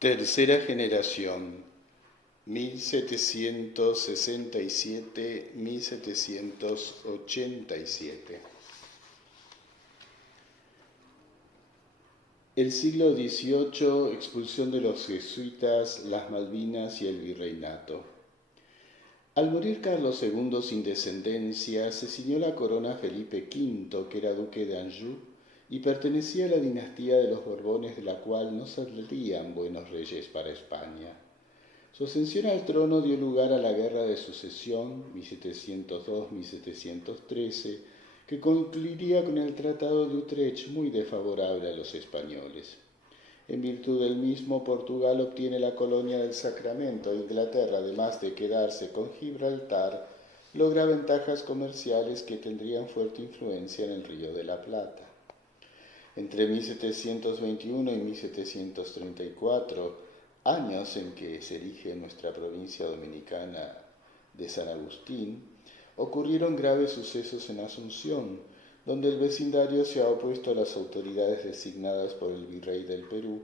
Tercera generación, 1767-1787. El siglo XVIII, expulsión de los jesuitas, las Malvinas y el virreinato. Al morir Carlos II sin descendencia, se ciñó la corona Felipe V, que era duque de Anjou, y pertenecía a la dinastía de los Borbones, de la cual no saldrían buenos reyes para España. Su ascensión al trono dio lugar a la Guerra de Sucesión, 1702-1713, que concluiría con el Tratado de Utrecht, muy desfavorable a los españoles. En virtud del mismo, Portugal obtiene la colonia del Sacramento. Inglaterra, además de quedarse con Gibraltar, logra ventajas comerciales que tendrían fuerte influencia en el Río de la Plata. Entre 1721 y 1734, años en que se erige nuestra provincia dominicana de San Agustín, ocurrieron graves sucesos en Asunción, donde el vecindario se ha opuesto a las autoridades designadas por el virrey del Perú,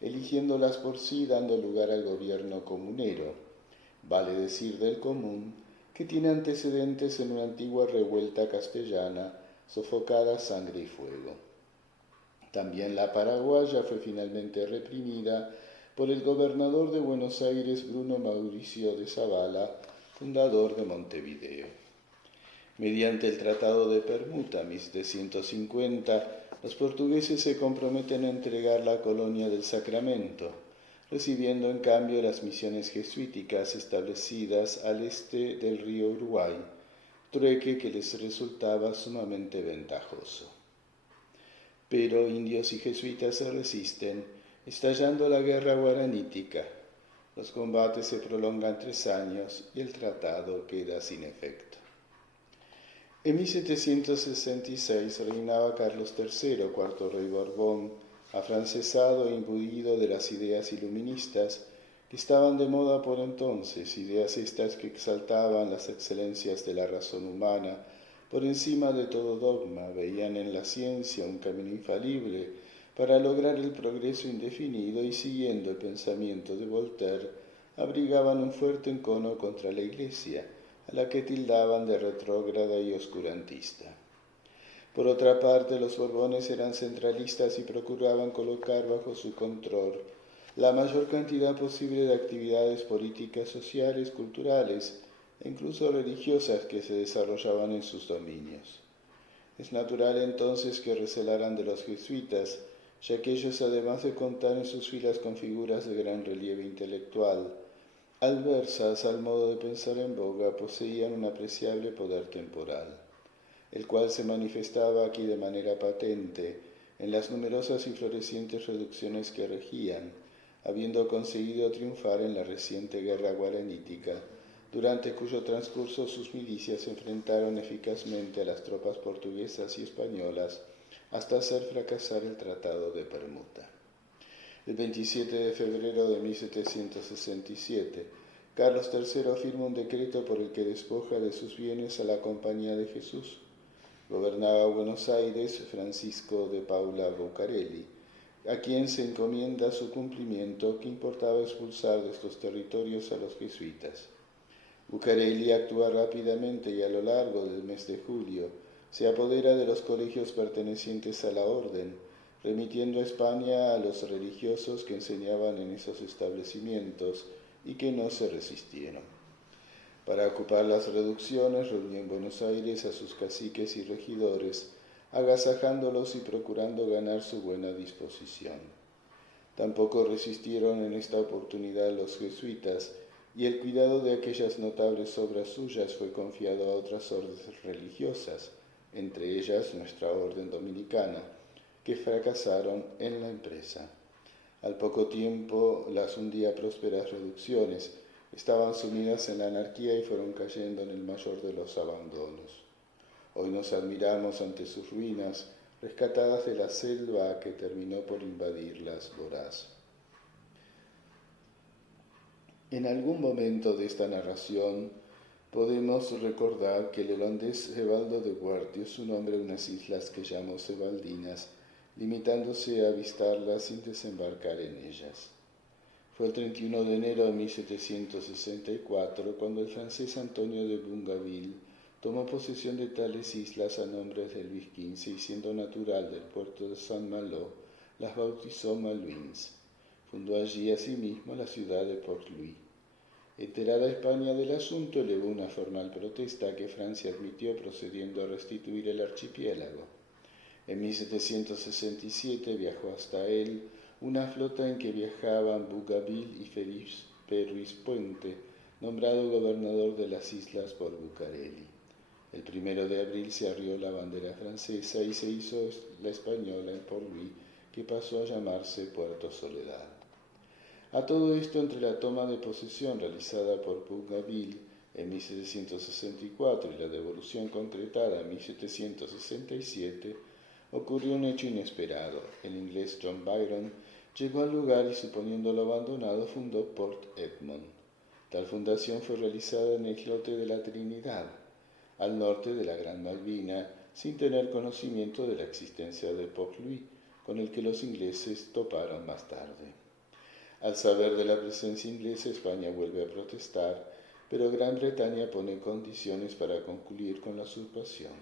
eligiéndolas por sí, dando lugar al gobierno comunero, vale decir del común, que tiene antecedentes en una antigua revuelta castellana sofocada a sangre y fuego. También la paraguaya fue finalmente reprimida por el gobernador de Buenos Aires, Bruno Mauricio de Zavala, fundador de Montevideo. Mediante el Tratado de Permuta, 1750, los portugueses se comprometen a entregar la colonia del Sacramento, recibiendo en cambio las misiones jesuíticas establecidas al este del río Uruguay, trueque que les resultaba sumamente ventajoso. Pero indios y jesuitas se resisten, estallando la guerra guaranítica. Los combates se prolongan 3 años y el tratado queda sin efecto. En 1766 reinaba Carlos III, cuarto rey Borbón, afrancesado e imbuido de las ideas iluministas que estaban de moda por entonces, ideas estas que exaltaban las excelencias de la razón humana por encima de todo dogma, veían en la ciencia un camino infalible para lograr el progreso indefinido y, siguiendo el pensamiento de Voltaire, abrigaban un fuerte encono contra la Iglesia, a la que tildaban de retrógrada y oscurantista. Por otra parte, los Borbones eran centralistas y procuraban colocar bajo su control la mayor cantidad posible de actividades políticas, sociales, culturales e incluso religiosas que se desarrollaban en sus dominios. Es natural entonces que recelaran de los jesuitas, ya que ellos, además de contar en sus filas con figuras de gran relieve intelectual, adversas al modo de pensar en boga, poseían un apreciable poder temporal, el cual se manifestaba aquí de manera patente en las numerosas y florecientes reducciones que regían, habiendo conseguido triunfar en la reciente guerra guaranítica, durante cuyo transcurso sus milicias enfrentaron eficazmente a las tropas portuguesas y españolas hasta hacer fracasar el Tratado de Permuta. El 27 de febrero de 1767, Carlos III firma un decreto por el que despoja de sus bienes a la Compañía de Jesús. Gobernaba Buenos Aires Francisco de Paula Bucareli, a quien se encomienda su cumplimiento, que importaba expulsar de estos territorios a los jesuitas. Bucareli actúa rápidamente y a lo largo del mes de julio se apodera de los colegios pertenecientes a la orden, remitiendo a España a los religiosos que enseñaban en esos establecimientos y que no se resistieron. Para ocupar las reducciones, reunió en Buenos Aires a sus caciques y regidores, agasajándolos y procurando ganar su buena disposición. Tampoco resistieron en esta oportunidad los jesuitas, y el cuidado de aquellas notables obras suyas fue confiado a otras órdenes religiosas, entre ellas nuestra orden dominicana, que fracasaron en la empresa. Al poco tiempo, las un día prósperas reducciones estaban sumidas en la anarquía y fueron cayendo en el mayor de los abandonos. Hoy nos admiramos ante sus ruinas, rescatadas de la selva que terminó por invadirlas voraz. En algún momento de esta narración podemos recordar que el holandés Evaldo de Weert dio su nombre a unas islas que llamó Sebaldinas, limitándose a avistarlas sin desembarcar en ellas. Fue el 31 de enero de 1764 cuando el francés Antonio de Bougainville tomó posesión de tales islas a nombre de Luis XV y, siendo natural del puerto de Saint-Malo, las bautizó Malouines. Fundó allí asimismo la ciudad de Port-Louis. Enterada España del asunto, elevó una formal protesta que Francia admitió, procediendo a restituir el archipiélago. En 1767 viajó hasta él una flota en que viajaban Bougainville y Felipe Ruiz Puente, nombrado gobernador de las islas por Bucareli. El 1 de abril se arrió la bandera francesa y se hizo la española en Port-Louis, que pasó a llamarse Puerto Soledad. A todo esto, entre la toma de posesión realizada por Bougainville en 1764 y la devolución concretada en 1767, ocurrió un hecho inesperado. El inglés John Byron llegó al lugar y, suponiéndolo abandonado, fundó Port Edmond. Tal fundación fue realizada en el islote de la Trinidad, al norte de la Gran Malvina, sin tener conocimiento de la existencia de Port-Louis, con el que los ingleses toparon más tarde. Al saber de la presencia inglesa, España vuelve a protestar, pero Gran Bretaña pone condiciones para concluir con la usurpación,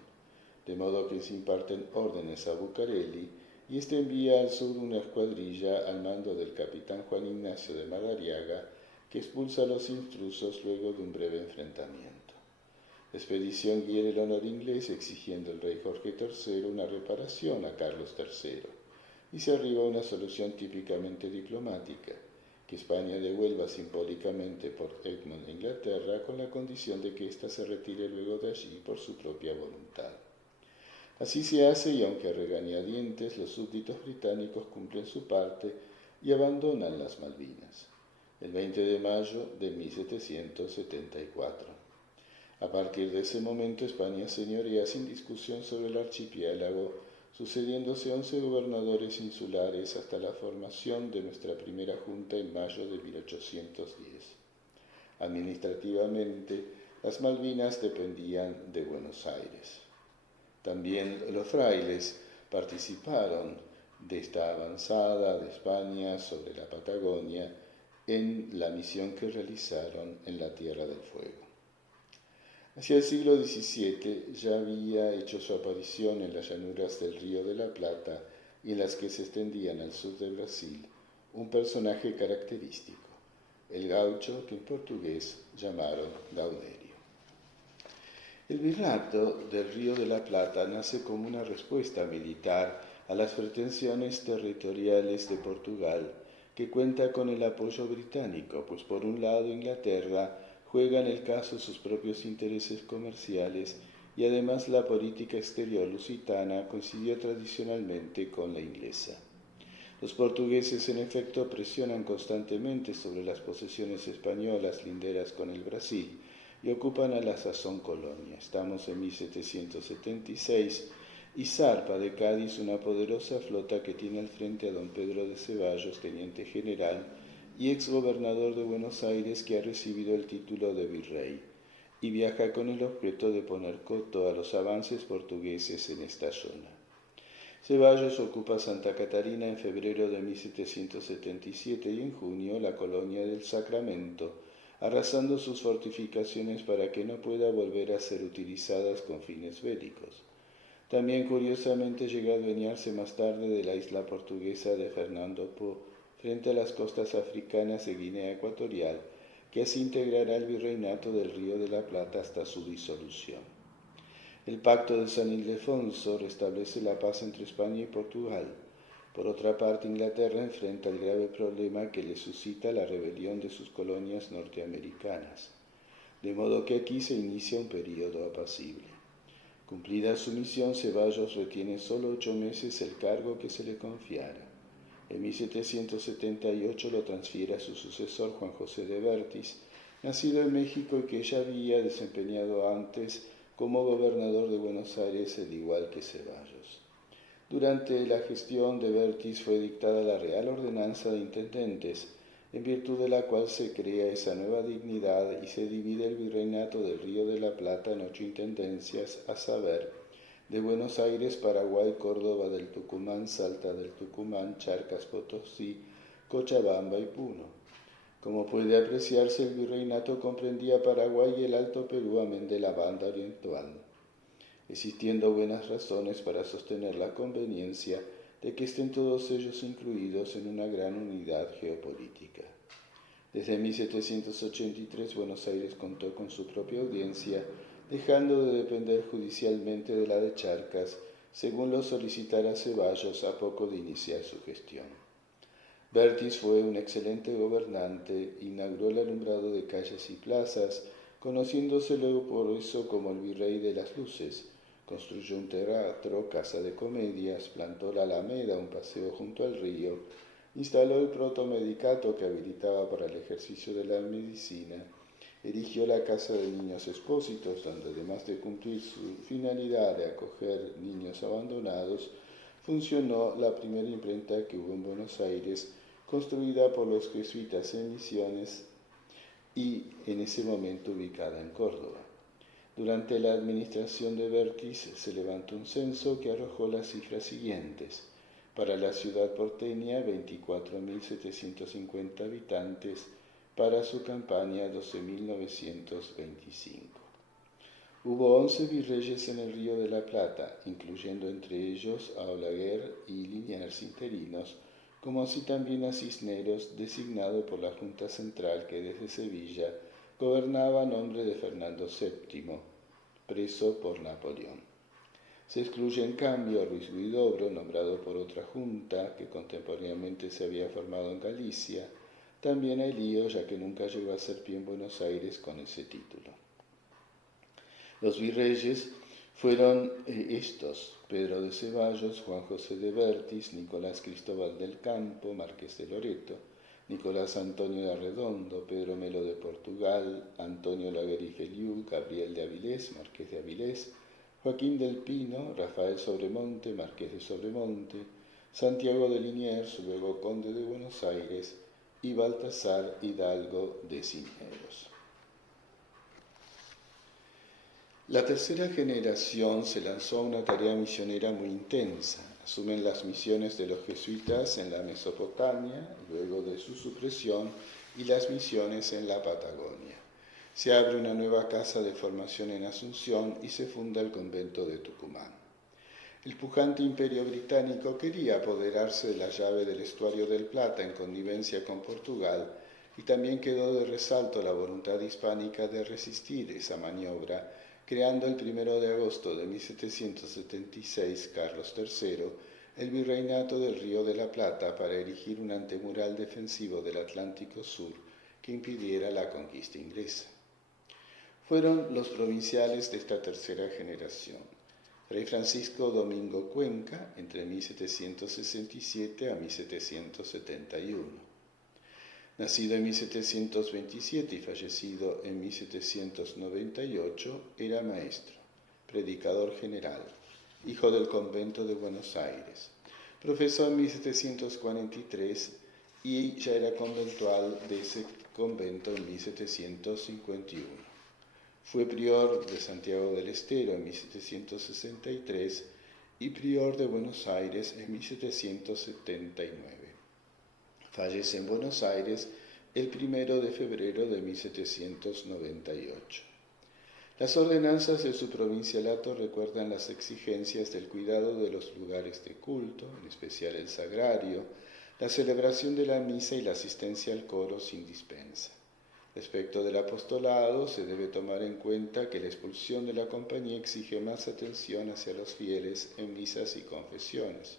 de modo que se imparten órdenes a Bucareli y éste envía al sur una escuadrilla al mando del capitán Juan Ignacio de Madariaga, que expulsa a los intrusos luego de un breve enfrentamiento. La expedición hiere el honor inglés, exigiendo al rey Jorge III una reparación a Carlos III, y se arriba a una solución típicamente diplomática, que España devuelva simbólicamente Port Edmond a Inglaterra, con la condición de que ésta se retire luego de allí por su propia voluntad. Así se hace, y aunque a regañadientes, los súbditos británicos cumplen su parte y abandonan las Malvinas, el 20 de mayo de 1774. A partir de ese momento, España señorea sin discusión sobre el archipiélago, sucediéndose 11 gobernadores insulares hasta la formación de nuestra primera junta en mayo de 1810. Administrativamente, las Malvinas dependían de Buenos Aires. También los frailes participaron de esta avanzada de España sobre la Patagonia en la misión que realizaron en la Tierra del Fuego. Hacia el siglo XVII ya había hecho su aparición en las llanuras del Río de la Plata y en las que se extendían al sur de Brasil un personaje característico, el gaucho que en portugués llamaron Gauderio. El virreinato del Río de la Plata nace como una respuesta militar a las pretensiones territoriales de Portugal, que cuenta con el apoyo británico, pues por un lado Inglaterra juega en el caso sus propios intereses comerciales y además la política exterior lusitana coincidió tradicionalmente con la inglesa. Los portugueses, en efecto, presionan constantemente sobre las posesiones españolas linderas con el Brasil y ocupan a la sazón colonia. Estamos en 1776 y zarpa de Cádiz una poderosa flota que tiene al frente a don Pedro de Ceballos, teniente general y exgobernador de Buenos Aires, que ha recibido el título de virrey, y viaja con el objeto de poner coto a los avances portugueses en esta zona. Ceballos ocupa Santa Catarina en febrero de 1777 y en junio la colonia del Sacramento, arrasando sus fortificaciones para que no pueda volver a ser utilizadas con fines bélicos. También curiosamente llega a adueñarse más tarde de la isla portuguesa de Fernando Po, frente a las costas africanas de Guinea Ecuatorial, que así integrará el virreinato del Río de la Plata hasta su disolución. El Pacto de San Ildefonso restablece la paz entre España y Portugal. Por otra parte, Inglaterra enfrenta el grave problema que le suscita la rebelión de sus colonias norteamericanas, de modo que aquí se inicia un período apacible. Cumplida su misión, Ceballos retiene solo 8 meses el cargo que se le confiara. En 1778 lo transfiere a su sucesor Juan José de Bertis, nacido en México y que ya había desempeñado antes como gobernador de Buenos Aires, al igual que Ceballos. Durante la gestión de Bertis fue dictada la Real Ordenanza de Intendentes, en virtud de la cual se crea esa nueva dignidad y se divide el virreinato del Río de la Plata en 8 intendencias, a saber, de Buenos Aires, Paraguay, Córdoba del Tucumán, Salta del Tucumán, Charcas, Potosí, Cochabamba y Puno. Como puede apreciarse, el virreinato comprendía Paraguay y el Alto Perú, amén de la banda oriental, existiendo buenas razones para sostener la conveniencia de que estén todos ellos incluidos en una gran unidad geopolítica. Desde 1783 Buenos Aires contó con su propia audiencia, dejando de depender judicialmente de la de Charcas, según lo solicitara Ceballos a poco de iniciar su gestión. Bertis fue un excelente gobernante, inauguró el alumbrado de calles y plazas, conociéndose luego por eso como el virrey de las luces. Construyó un teatro, casa de comedias, plantó la Alameda, un paseo junto al río, instaló el protomedicato que habilitaba para el ejercicio de la medicina, erigió la Casa de Niños Expósitos, donde además de cumplir su finalidad de acoger niños abandonados, funcionó la primera imprenta que hubo en Buenos Aires, construida por los jesuitas en Misiones y en ese momento ubicada en Córdoba. Durante la administración de Bertis se levantó un censo que arrojó las cifras siguientes. Para la ciudad porteña, 24.750 habitantes, para su campaña 12.925. Hubo 11 virreyes en el Río de la Plata, incluyendo entre ellos a Olaguer y Liniers interinos, como así también a Cisneros, designado por la Junta Central que desde Sevilla gobernaba a nombre de Fernando VII, preso por Napoleón. Se excluye en cambio a Ruiz Huidobro, nombrado por otra junta que contemporáneamente se había formado en Galicia, también a Elío, ya que nunca llegó a ser pie en Buenos Aires con ese título. Los virreyes fueron estos: Pedro de Ceballos, Juan José de Bertis, Nicolás Cristóbal del Campo, Marqués de Loreto, Nicolás Antonio de Arredondo, Pedro Melo de Portugal, Antonio Olaguer y Feliú, Gabriel de Avilés, Marqués de Avilés, Joaquín del Pino, Rafael Sobremonte, Marqués de Sobremonte, Santiago de Liniers, luego Conde de Buenos Aires, y Baltasar Hidalgo de Cisneros. La tercera generación se lanzó a una tarea misionera muy intensa. Asumen las misiones de los jesuitas en la Mesopotamia, luego de su supresión, y las misiones en la Patagonia. Se abre una nueva casa de formación en Asunción y se funda el convento de Tucumán. El pujante imperio británico quería apoderarse de la llave del estuario del Plata en connivencia con Portugal, y también quedó de resalto la voluntad hispánica de resistir esa maniobra, creando el 1 de agosto de 1776 Carlos III el virreinato del Río de la Plata para erigir un antemural defensivo del Atlántico Sur que impidiera la conquista inglesa. Fueron los provinciales de esta tercera generación: Fray Francisco Domingo Cuenca, entre 1767 a 1771. Nacido en 1727 y fallecido en 1798, era maestro, predicador general, hijo del convento de Buenos Aires. Profesó en 1743 y ya era conventual de ese convento en 1751. Fue prior de Santiago del Estero en 1763 y prior de Buenos Aires en 1779. Fallece en Buenos Aires el 1 de febrero de 1798. Las ordenanzas de su provincialato recuerdan las exigencias del cuidado de los lugares de culto, en especial el sagrario, la celebración de la misa y la asistencia al coro sin dispensa. Respecto del apostolado, se debe tomar en cuenta que la expulsión de la compañía exige más atención hacia los fieles en misas y confesiones.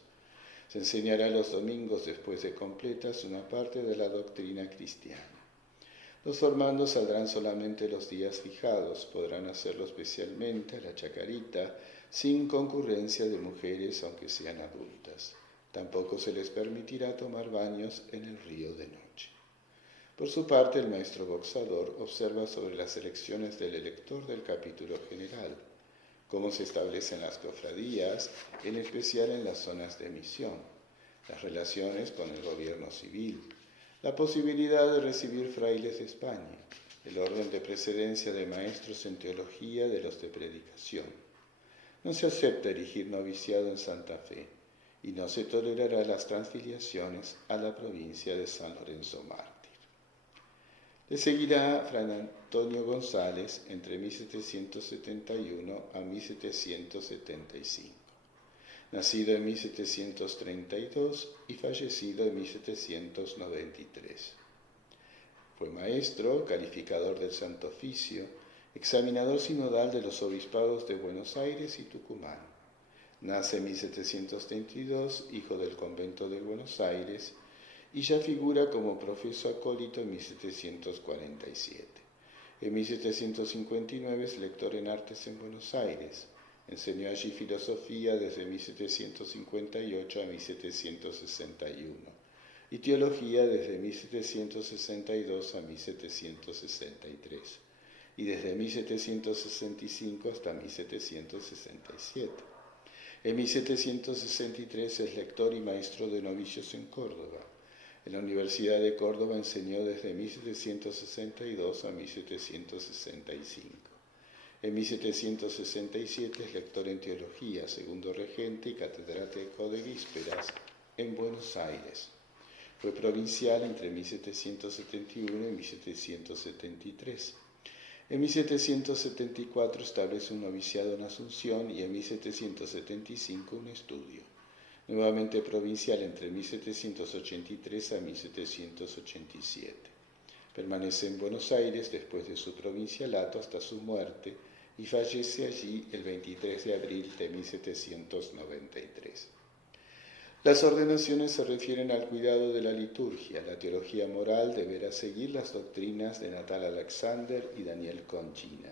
Se enseñará los domingos después de completas una parte de la doctrina cristiana. Los formandos saldrán solamente los días fijados, podrán hacerlo especialmente a la chacarita, sin concurrencia de mujeres aunque sean adultas. Tampoco se les permitirá tomar baños en el río de noche. Por su parte, el maestro boxador observa sobre las elecciones del elector del capítulo general, cómo se establecen las cofradías, en especial en las zonas de misión, las relaciones con el gobierno civil, la posibilidad de recibir frailes de España, el orden de precedencia de maestros en teología de los de predicación. No se acepta erigir noviciado en Santa Fe y no se tolerará las transfiliaciones a la provincia de San Lorenzo Mártir. Le seguirá Fray Antonio González entre 1771 a 1775, nacido en 1732 y fallecido en 1793. Fue maestro, calificador del Santo Oficio, examinador sinodal de los obispados de Buenos Aires y Tucumán. Nace en 1732, hijo del convento de Buenos Aires, y ya figura como profeso acólito en 1747. En 1759 es lector en artes en Buenos Aires. Enseñó allí filosofía desde 1758 a 1761 y teología desde 1762 a 1763 y desde 1765 hasta 1767. En 1763 es lector y maestro de novicios en Córdoba. En la Universidad de Córdoba enseñó desde 1762 a 1765. En 1767 es lector en teología, segundo regente y catedrático de vísperas en Buenos Aires. Fue provincial entre 1771 y 1773. En 1774 establece un noviciado en Asunción y en 1775 un estudio. Nuevamente provincial entre 1783 a 1787. Permanece en Buenos Aires después de su provincialato hasta su muerte y fallece allí el 23 de abril de 1793. Las ordenaciones se refieren al cuidado de la liturgia. La teología moral deberá seguir las doctrinas de Natal Alexander y Daniel Concina.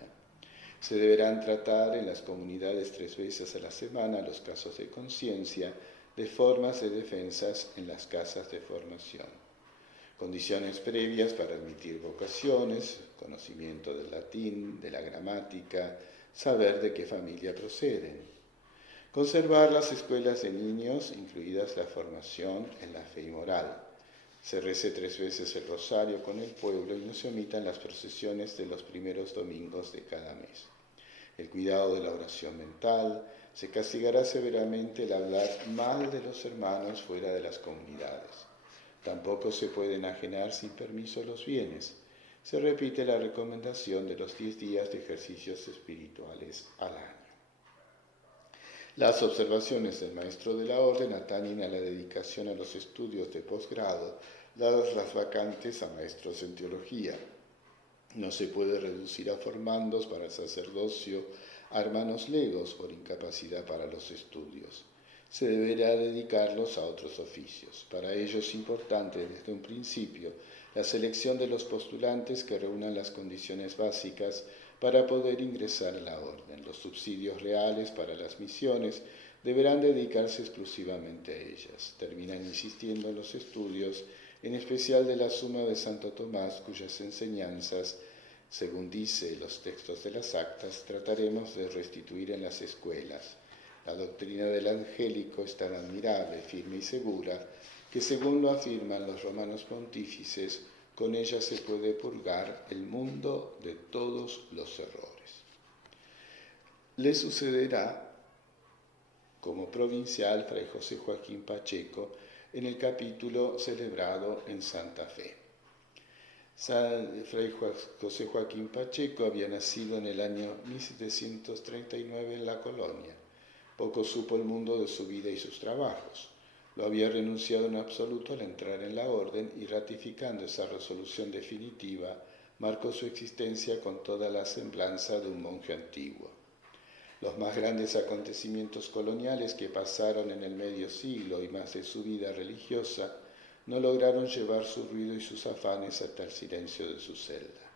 Se deberán tratar en las comunidades 3 veces a la semana los casos de conciencia, de formas de defensas en las casas de formación. Condiciones previas para admitir vocaciones, conocimiento del latín, de la gramática, saber de qué familia proceden. Conservar las escuelas de niños, incluidas la formación en la fe y moral. Se rece 3 veces el rosario con el pueblo y no se omitan las procesiones de los primeros domingos de cada mes. El cuidado de la oración mental. Se castigará severamente el hablar mal de los hermanos fuera de las comunidades. Tampoco se pueden enajenar sin permiso los bienes. Se repite la recomendación de los 10 días de ejercicios espirituales al año. Las observaciones del maestro de la orden atañen a la dedicación a los estudios de posgrado, dadas las vacantes a maestros en teología. No se puede reducir a formandos para el sacerdocio a hermanos legos por incapacidad para los estudios. Se deberá dedicarlos a otros oficios. Para ello es importante desde un principio la selección de los postulantes que reúnan las condiciones básicas para poder ingresar a la orden. Los subsidios reales para las misiones deberán dedicarse exclusivamente a ellas. Terminan insistiendo en los estudios, en especial de la Suma de Santo Tomás, cuyas enseñanzas, según dice los textos de las actas, trataremos de restituir en las escuelas. La doctrina del angélico es tan admirable, firme y segura, que según lo afirman los romanos pontífices, con ella se puede purgar el mundo de todos los errores. Le sucederá como provincial Fray José Joaquín Pacheco en el capítulo celebrado en Santa Fe. Fray José Joaquín Pacheco había nacido en el año 1739 en la Colonia. Poco supo el mundo de su vida y sus trabajos. Lo había renunciado en absoluto al entrar en la orden y ratificando esa resolución definitiva, marcó su existencia con toda la semblanza de un monje antiguo. Los más grandes acontecimientos coloniales que pasaron en el medio siglo y más de su vida religiosa no lograron llevar su ruido y sus afanes hasta el silencio de su celda.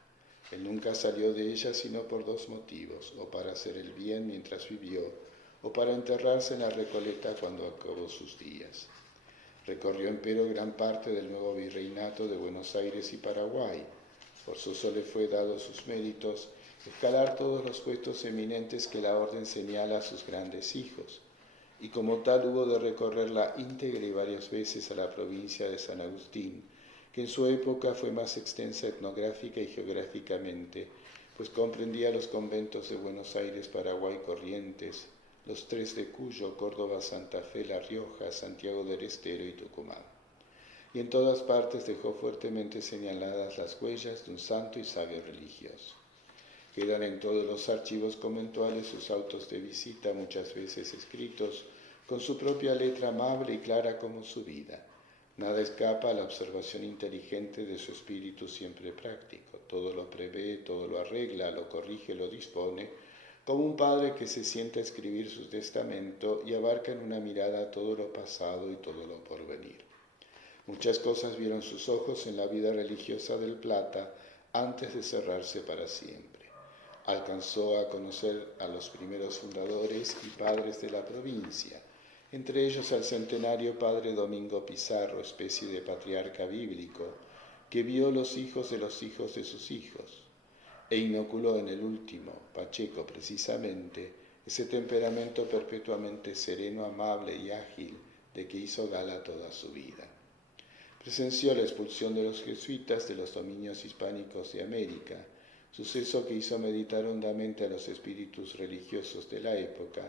Él nunca salió de ella sino por 2 motivos, o para hacer el bien mientras vivió, o para enterrarse en la Recoleta cuando acabó sus días. Recorrió empero gran parte del nuevo virreinato de Buenos Aires y Paraguay. Forzoso le fue dado sus méritos escalar todos los puestos eminentes que la orden señala a sus grandes hijos, y como tal hubo de recorrerla íntegra y varias veces a la provincia de San Agustín, que en su época fue más extensa etnográfica y geográficamente, pues comprendía los conventos de Buenos Aires, Paraguay, Corrientes, los 3 de Cuyo, Córdoba, Santa Fe, La Rioja, Santiago del Estero y Tucumán. y en todas partes dejó fuertemente señaladas las huellas de un santo y sabio religioso. Quedan en todos los archivos conventuales sus autos de visita, muchas veces escritos con su propia letra amable y clara como su vida. Nada escapa a la observación inteligente de su espíritu siempre práctico. Todo lo prevé, todo lo arregla, lo corrige, lo dispone, como un padre que se sienta a escribir su testamento y abarca en una mirada todo lo pasado y todo lo porvenir. Muchas cosas vieron sus ojos en la vida religiosa del Plata antes de cerrarse para siempre. Alcanzó a conocer a los primeros fundadores y padres de la provincia, entre ellos al centenario padre Domingo Pizarro, especie de patriarca bíblico, que vio los hijos de sus hijos, e inoculó en el último, Pacheco precisamente, ese temperamento perpetuamente sereno, amable y ágil de que hizo gala toda su vida. Presenció la expulsión de los jesuitas de los dominios hispánicos de América, suceso que hizo meditar hondamente a los espíritus religiosos de la época,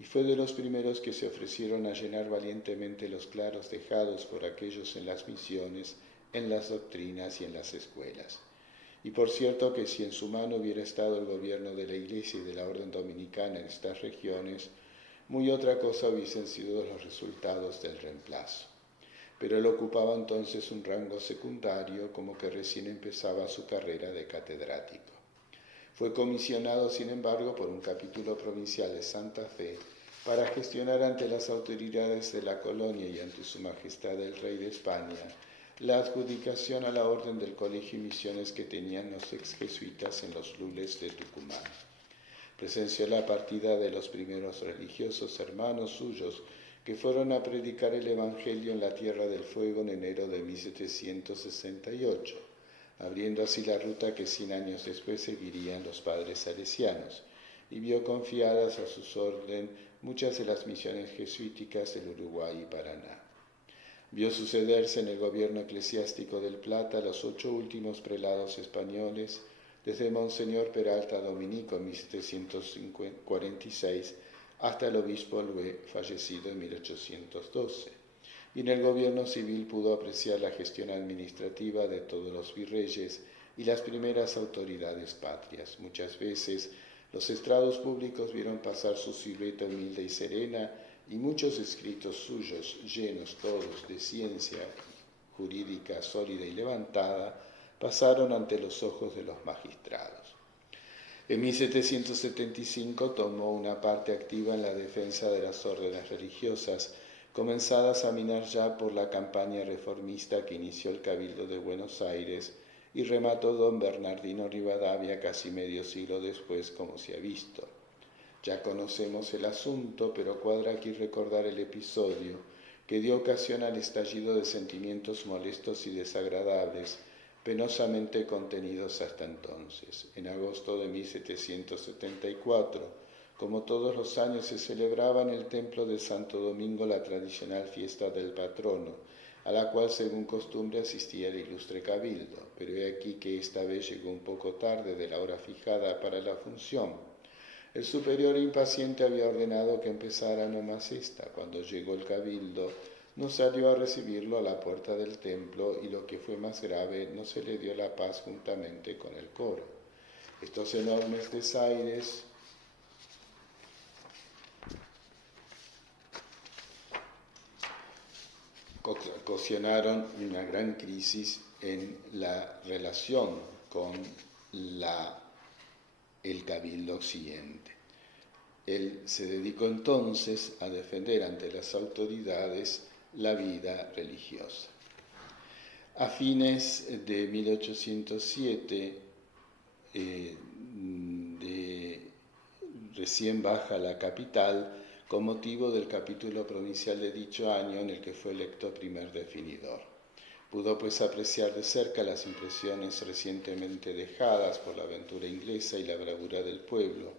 y fue de los primeros que se ofrecieron a llenar valientemente los claros dejados por aquellos en las misiones, en las doctrinas y en las escuelas. Y por cierto que si en su mano hubiera estado el gobierno de la Iglesia y de la Orden Dominicana en estas regiones, muy otra cosa hubiesen sido los resultados del reemplazo. Pero él ocupaba entonces un rango secundario, como que recién empezaba su carrera de catedrático. Fue comisionado, sin embargo, por un capítulo provincial de Santa Fe para gestionar ante las autoridades de la colonia y ante su majestad el rey de España la adjudicación a la orden del colegio y misiones que tenían los ex jesuitas en los lules de Tucumán. Presenció la partida de los primeros religiosos hermanos suyos que fueron a predicar el Evangelio en la Tierra del Fuego en enero de 1768, abriendo así la ruta que 100 años después seguirían los padres salesianos, y vio confiadas a sus órdenes muchas de las misiones jesuíticas del Uruguay y Paraná. Vio sucederse en el gobierno eclesiástico del Plata los 8 últimos prelados españoles, desde Monseñor Peralta Dominico en 1746 hasta el obispo Lué, fallecido en 1812. Y en el gobierno civil pudo apreciar la gestión administrativa de todos los virreyes y las primeras autoridades patrias. Muchas veces los estrados públicos vieron pasar su silueta humilde y serena, y muchos escritos suyos, llenos todos de ciencia jurídica sólida y levantada, pasaron ante los ojos de los magistrados. En 1775 tomó una parte activa en la defensa de las órdenes religiosas, comenzadas a minar ya por la campaña reformista que inició el Cabildo de Buenos Aires y remató don Bernardino Rivadavia casi medio siglo después, como se ha visto. Ya conocemos el asunto, pero cuadra aquí recordar el episodio que dio ocasión al estallido de sentimientos molestos y desagradables, penosamente contenidos hasta entonces. En agosto de 1774, como todos los años, se celebraba en el templo de Santo Domingo la tradicional fiesta del patrono, a la cual según costumbre asistía el ilustre cabildo, pero he aquí que esta vez llegó un poco tarde de la hora fijada para la función. El superior impaciente había ordenado que empezara nomás esta. Cuando llegó el cabildo, no salió a recibirlo a la puerta del templo y, lo que fue más grave, no se le dio la paz juntamente con el coro. Estos enormes desaires ocasionaron una gran crisis en la relación con el cabildo siguiente. Él se dedicó entonces a defender ante las autoridades la vida religiosa. A fines de 1807, recién baja a la capital con motivo del capítulo provincial de dicho año en el que fue electo primer definidor. Pudo pues apreciar de cerca las impresiones recientemente dejadas por la aventura inglesa y la bravura del pueblo,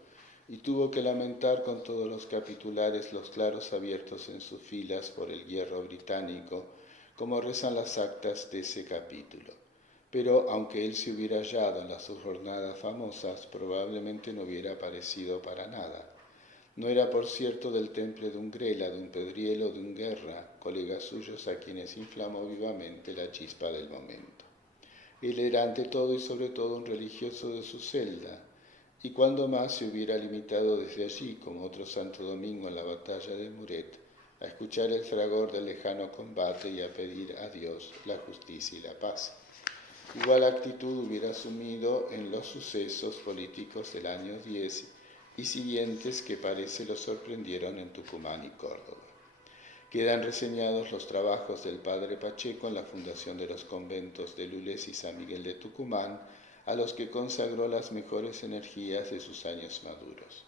y tuvo que lamentar con todos los capitulares los claros abiertos en sus filas por el hierro británico, como rezan las actas de ese capítulo. Pero aunque él se hubiera hallado en las dos jornadas famosas, probablemente no hubiera aparecido para nada. No era, por cierto, del temple de un Grela, de un Pedriel o de un Guerra, colegas suyos a quienes inflamó vivamente la chispa del momento. Él era ante todo y sobre todo un religioso de su celda, y cuando más se hubiera limitado desde allí, como otro Santo Domingo en la batalla de Muret, a escuchar el fragor del lejano combate y a pedir a Dios la justicia y la paz. Igual actitud hubiera asumido en los sucesos políticos del año 10 y siguientes que parece lo sorprendieron en Tucumán y Córdoba. Quedan reseñados los trabajos del padre Pacheco en la fundación de los conventos de Lules y San Miguel de Tucumán, a los que consagró las mejores energías de sus años maduros.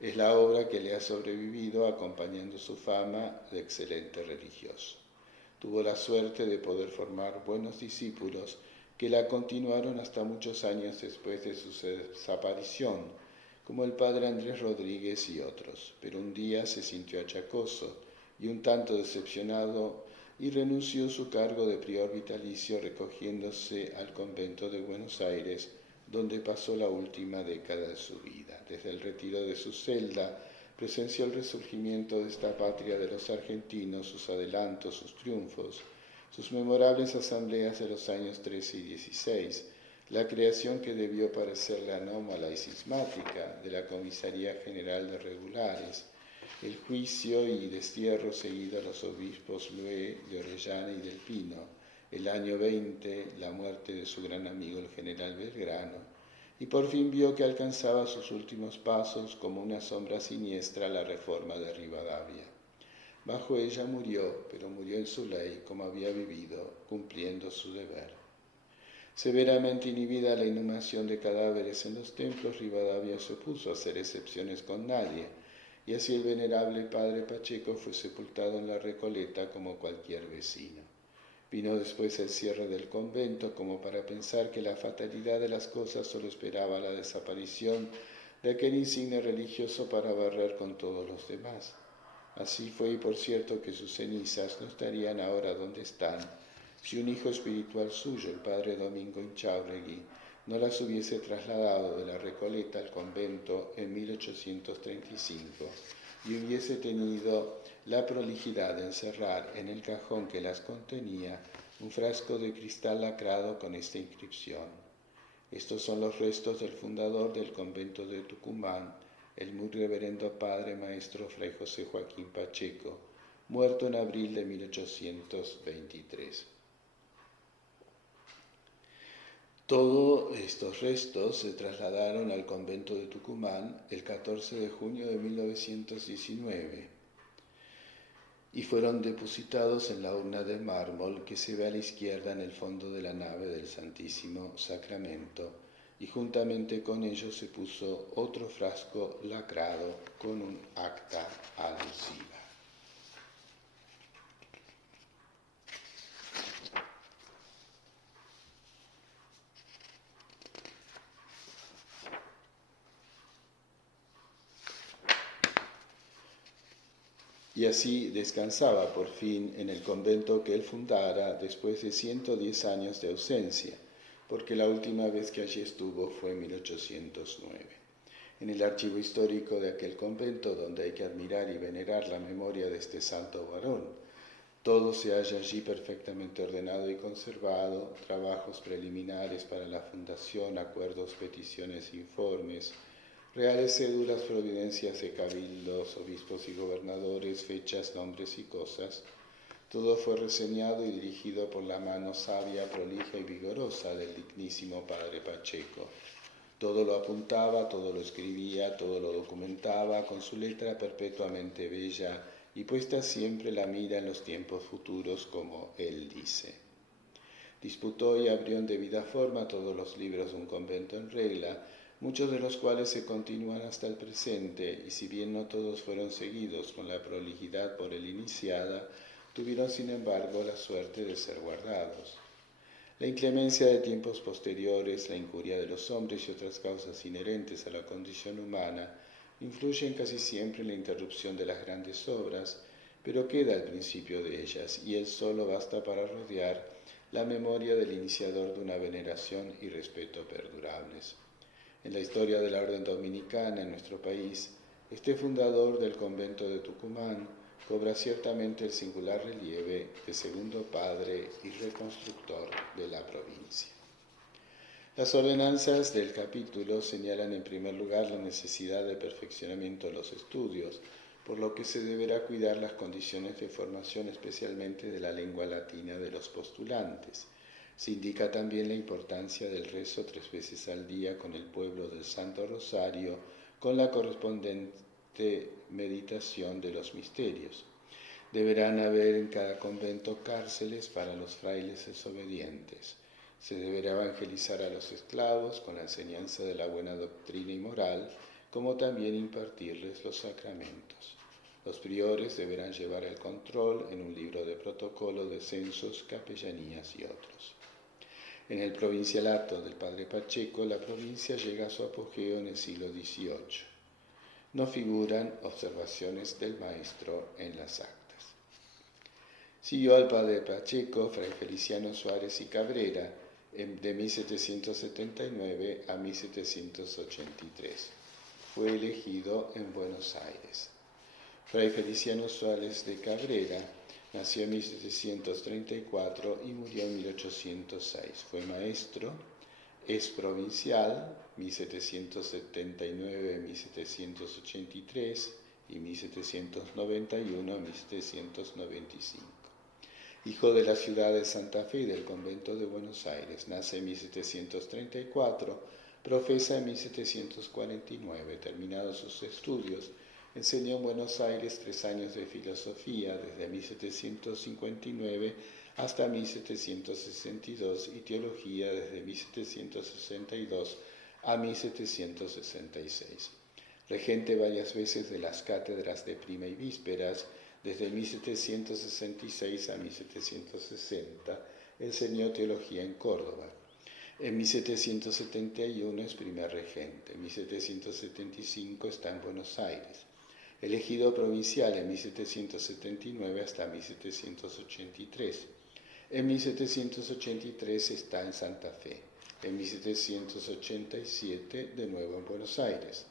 Es la obra que le ha sobrevivido acompañando su fama de excelente religioso. Tuvo la suerte de poder formar buenos discípulos que la continuaron hasta muchos años después de su desaparición, como el padre Andrés Rodríguez y otros, pero un día se sintió achacoso y un tanto decepcionado y renunció su cargo de prior vitalicio recogiéndose al convento de Buenos Aires, donde pasó la última década de su vida. Desde el retiro de su celda presenció el resurgimiento de esta patria de los argentinos, sus adelantos, sus triunfos, sus memorables asambleas de los años 13 y 16, la creación que debió parecerle anómala y cismática de la Comisaría General de Regulares, el juicio y destierro seguido a los obispos Lué, de Orellana y del Pino, el año 20, la muerte de su gran amigo el general Belgrano, y por fin vio que alcanzaba sus últimos pasos como una sombra siniestra la reforma de Rivadavia. Bajo ella murió, pero murió en su ley como había vivido, cumpliendo su deber. Severamente inhibida la inhumación de cadáveres en los templos, Rivadavia se opuso a hacer excepciones con nadie, y así el venerable padre Pacheco fue sepultado en la Recoleta como cualquier vecino. Vino después el cierre del convento como para pensar que la fatalidad de las cosas solo esperaba la desaparición de aquel insigne religioso para barrer con todos los demás. Así fue y por cierto que sus cenizas no estarían ahora donde están si un hijo espiritual suyo, el padre Domingo Inchaurregui, no las hubiese trasladado de la Recoleta al convento en 1835 y hubiese tenido la prolijidad de encerrar en el cajón que las contenía un frasco de cristal lacrado con esta inscripción: estos son los restos del fundador del convento de Tucumán, el muy reverendo padre maestro Fray José Joaquín Pacheco, muerto en abril de 1823. Todos estos restos se trasladaron al convento de Tucumán el 14 de junio de 1919 y fueron depositados en la urna de mármol que se ve a la izquierda en el fondo de la nave del Santísimo Sacramento, y juntamente con ellos se puso otro frasco lacrado con un acta alusiva. Y así descansaba por fin en el convento que él fundara después de 110 años de ausencia, porque la última vez que allí estuvo fue en 1809. En el archivo histórico de aquel convento, donde hay que admirar y venerar la memoria de este santo varón, todo se halla allí perfectamente ordenado y conservado: trabajos preliminares para la fundación, acuerdos, peticiones, informes, reales cédulas, providencias de cabildos, obispos y gobernadores, fechas, nombres y cosas. Todo fue reseñado y dirigido por la mano sabia, prolija y vigorosa del dignísimo padre Pacheco. Todo lo apuntaba, todo lo escribía, todo lo documentaba, con su letra perpetuamente bella y puesta siempre la mira en los tiempos futuros, como él dice. Disputó y abrió en debida forma todos los libros de un convento en regla, muchos de los cuales se continúan hasta el presente, y si bien no todos fueron seguidos con la prolijidad por él iniciada, tuvieron sin embargo la suerte de ser guardados. La inclemencia de tiempos posteriores, la incuria de los hombres y otras causas inherentes a la condición humana influyen casi siempre en la interrupción de las grandes obras, pero queda el principio de ellas, y él solo basta para rodear la memoria del iniciador de una veneración y respeto perdurables. En la historia de la orden dominicana en nuestro país, Este fundador del convento de Tucumán cobra ciertamente el singular relieve de segundo padre y reconstructor de la provincia. Las ordenanzas del capítulo señalan en primer lugar la necesidad de perfeccionamiento de los estudios, por lo que se deberá cuidar las condiciones de formación especialmente de la lengua latina de los postulantes. Se indica también la importancia del rezo 3 veces al día con el pueblo del Santo Rosario, con la correspondiente meditación de los misterios. Deberán haber en cada convento cárceles para los frailes desobedientes. Se deberá evangelizar a los esclavos con la enseñanza de la buena doctrina y moral, como también impartirles los sacramentos. Los priores deberán llevar el control en un libro de protocolo de censos, capellanías y otros. En el provincialato del padre Pacheco, la provincia llega a su apogeo en el siglo XVIII. No figuran observaciones del maestro en las actas. Siguió al padre Pacheco, fray Feliciano Suárez y Cabrera, de 1779 a 1783. Fue elegido en Buenos Aires. Fray Feliciano Suárez de Cabrera nació en 1734 y murió en 1806. Fue maestro, es provincial, 1779-1783 y 1791-1795. Hijo de la ciudad de Santa Fe y del convento de Buenos Aires, nace en 1734, profesa en 1749. Terminados sus estudios, enseñó en Buenos Aires 3 años de filosofía, desde 1759 hasta 1762, y teología desde 1762 a 1766. Regente varias veces de las cátedras de Prima y Vísperas, desde 1766 a 1760, enseñó teología en Córdoba. En 1771 es primer regente. En 1775 está en Buenos Aires. Elegido provincial en 1779 hasta 1783. En 1783 está en Santa Fe. En 1787 de nuevo en Buenos Aires.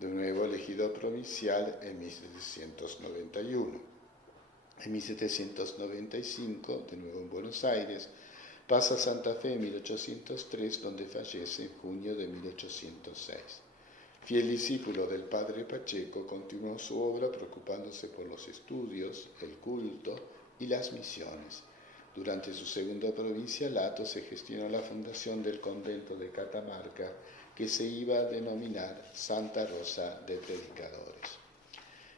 De nuevo elegido provincial en 1791. En 1795, de nuevo en Buenos Aires, pasa a Santa Fe en 1803, donde fallece en junio de 1806. Fiel discípulo del padre Pacheco, continuó su obra preocupándose por los estudios, el culto y las misiones. Durante su segundo provincialato se gestionó la fundación del convento de Catamarca, que se iba a denominar Santa Rosa de Predicadores.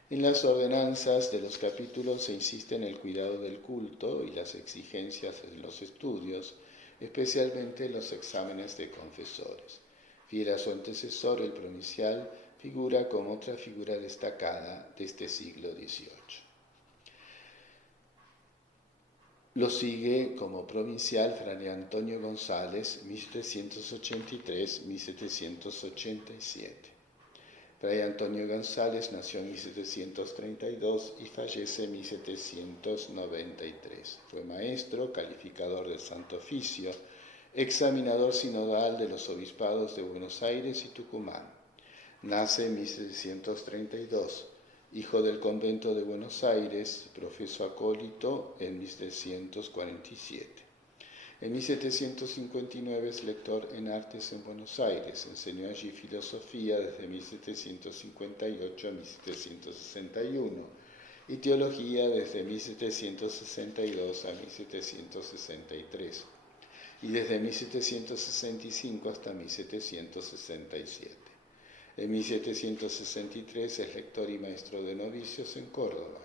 En las ordenanzas de los capítulos se insiste en el cuidado del culto y las exigencias en los estudios, especialmente los exámenes de confesores. Fiel a su antecesor, el provincial figura como otra figura destacada de este siglo XVIII. Lo sigue como provincial fray Antonio González, 1783-1787. Fray Antonio González nació en 1732 y fallece en 1793. Fue maestro, calificador del Santo Oficio, examinador sinodal de los obispados de Buenos Aires y Tucumán. Nace en 1732. Hijo del convento de Buenos Aires, profesó acólito en 1747. En 1759 es lector en artes en Buenos Aires. Enseñó allí filosofía desde 1758 a 1761 y teología desde 1762 a 1763 y desde 1765 hasta 1767. En 1763 es lector y maestro de novicios en Córdoba.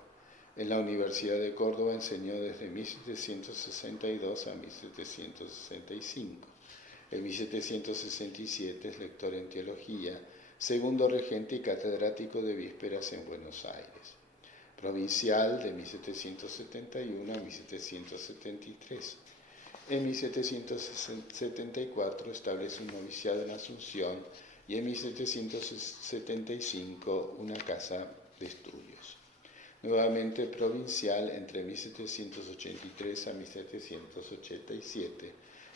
En la Universidad de Córdoba enseñó desde 1762 a 1765. En 1767 es lector en teología, segundo regente y catedrático de vísperas en Buenos Aires. Provincial de 1771 a 1773. En 1774 establece un noviciado en Asunción y en 1775 una casa de estudios. Nuevamente provincial entre 1783 a 1787,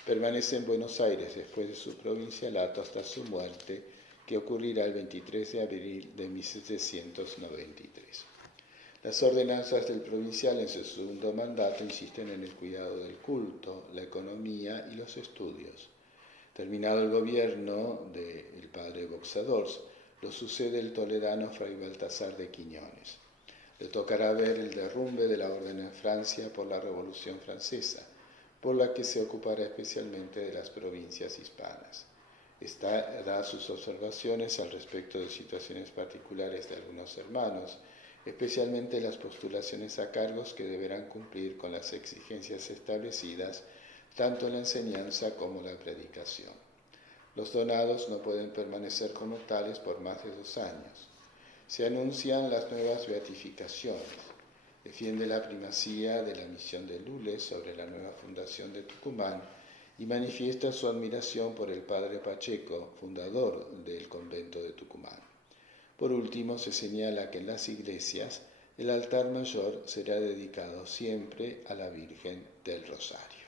permanece en Buenos Aires después de su provincialato hasta su muerte que ocurrirá el 23 de abril de 1793. Las ordenanzas del provincial en su segundo mandato insisten en el cuidado del culto, la economía y los estudios. Terminado el gobierno del padre Boxadors, lo sucede el toledano fray Baltasar de Quiñones. Le tocará ver el derrumbe de la orden en Francia por la Revolución Francesa, por la que se ocupará especialmente de las provincias hispanas. Hará sus observaciones al respecto de situaciones particulares de algunos hermanos, especialmente las postulaciones a cargos que deberán cumplir con las exigencias establecidas tanto en la enseñanza como en la predicación. Los donados no pueden permanecer como tales por más de 2 años. Se anuncian las nuevas beatificaciones. Defiende la primacía de la misión de Lules sobre la nueva fundación de Tucumán y manifiesta su admiración por el padre Pacheco, fundador del convento de Tucumán. Por último, se señala que en las iglesias el altar mayor será dedicado siempre a la Virgen del Rosario.